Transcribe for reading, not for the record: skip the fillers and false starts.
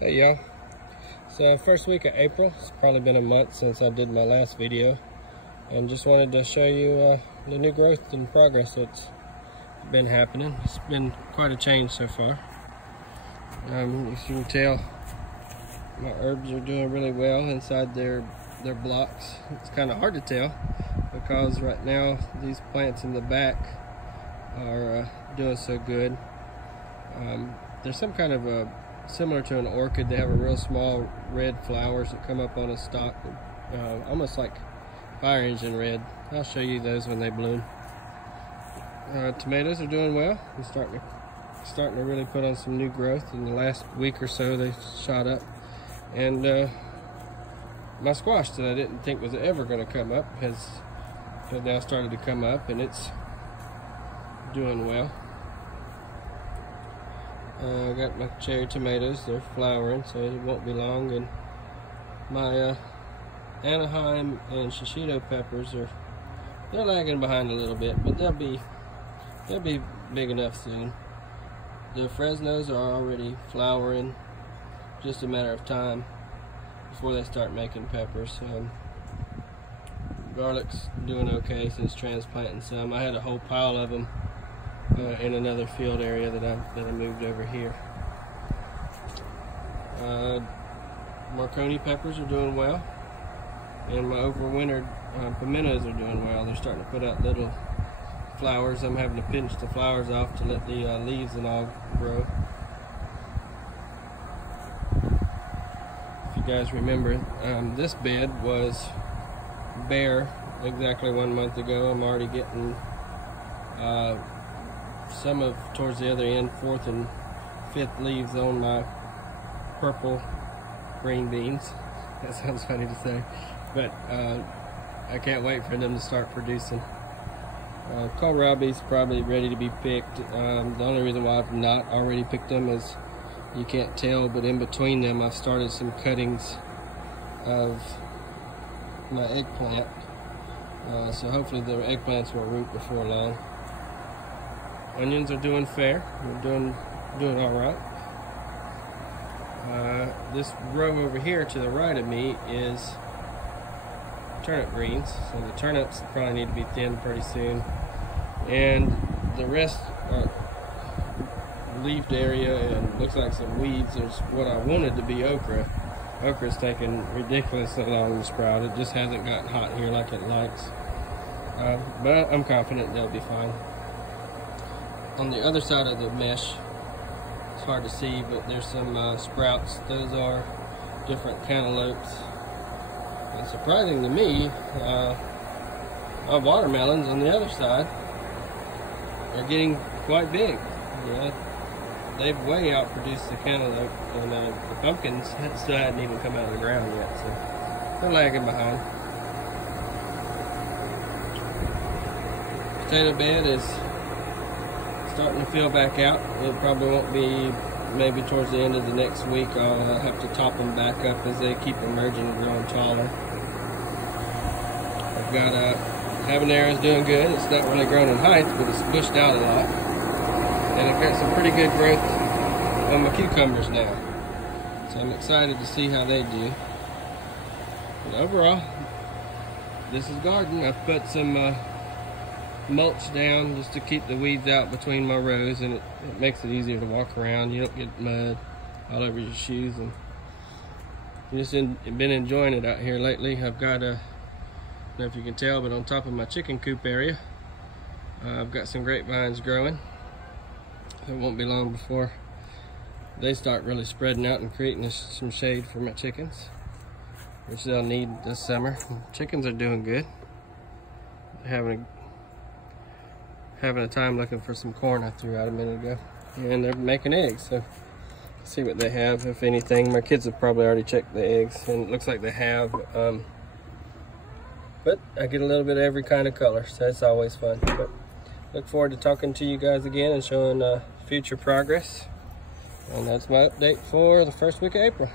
Hey y'all, so first week of April. It's probably been a month since I did my last video, and just wanted to show you the new growth and progress that's been happening. It's been quite a change so far. As you can tell, my herbs are doing really well inside their blocks. It's kind of hard to tell because right now these plants in the back are doing so good. There's some kind of a similar to an orchid. They have a real small red flowers that come up on a stalk, almost like fire engine red. I'll show you those when they bloom. Tomatoes are doing well. They're starting to really put on some new growth. In the last week or so, they've shot up. And my squash that I didn't think was ever going to come up has now started to come up, and it's doing well. I got my cherry tomatoes. They're flowering, so it won't be long. And my Anaheim and shishito peppers they're lagging behind a little bit, but they'll be big enough soon. The Fresnos are already flowering, just a matter of time before they start making peppers. Garlic's doing okay since transplanting some. I had a whole pile of them in another field area that I moved over here. Marconi peppers are doing well, and my overwintered pimentos are doing well. They're starting to put out little flowers. I'm having to pinch the flowers off to let the leaves and all grow. If you guys remember, this bed was bare exactly 1 month ago. I'm already getting some of towards the other end, 4th and 5th leaves on my purple green beans. That sounds funny to say, but I can't wait for them to start producing. Kohlrabi's probably ready to be picked. The only reason why I've not already picked them is you can't tell, but in between them I've started some cuttings of my eggplant. So hopefully the eggplants will root before long. Onions are doing fair. They're doing all right. This row over here to the right of me is turnip greens. So the turnips probably need to be thinned pretty soon. And the rest are leafed area and looks like some weeds. There's what I wanted to be okra. Okra's taken ridiculously long to sprout. It just hasn't gotten hot here like it likes. But I'm confident they'll be fine. On the other side of the mesh, it's hard to see, but there's some sprouts. Those are different cantaloupes. And surprising to me, my watermelons on the other side are getting quite big. Yeah, they've way outproduced the cantaloupe, and the pumpkins still hadn't even come out of the ground yet, so they're lagging behind. Potato bed is starting to fill back out. It probably won't be, maybe towards the end of the next week. I'll have to top them back up as they keep emerging and growing taller. I've got habanero's doing good. It's not really grown in height, but it's bushed out a lot. And I've got some pretty good growth on my cucumbers now. So I'm excited to see how they do. But overall, this is garden. I've put some mulch down just to keep the weeds out between my rows, and it makes it easier to walk around. You don't get mud all over your shoes, and I've just been enjoying it out here lately. I've got I don't know if you can tell, but on top of my chicken coop area, I've got some grapevines growing. It won't be long before they start really spreading out and creating some shade for my chickens, which they'll need this summer. Chickens are doing good. They're having a time looking for some corn I threw out a minute ago, and they're making eggs, so let's see what they have, if anything. My kids have probably already checked the eggs, and it looks like they have, but I get a little bit of every kind of color, so that's always fun. But look forward to talking to you guys again and showing future progress, and that's my update for the first week of April.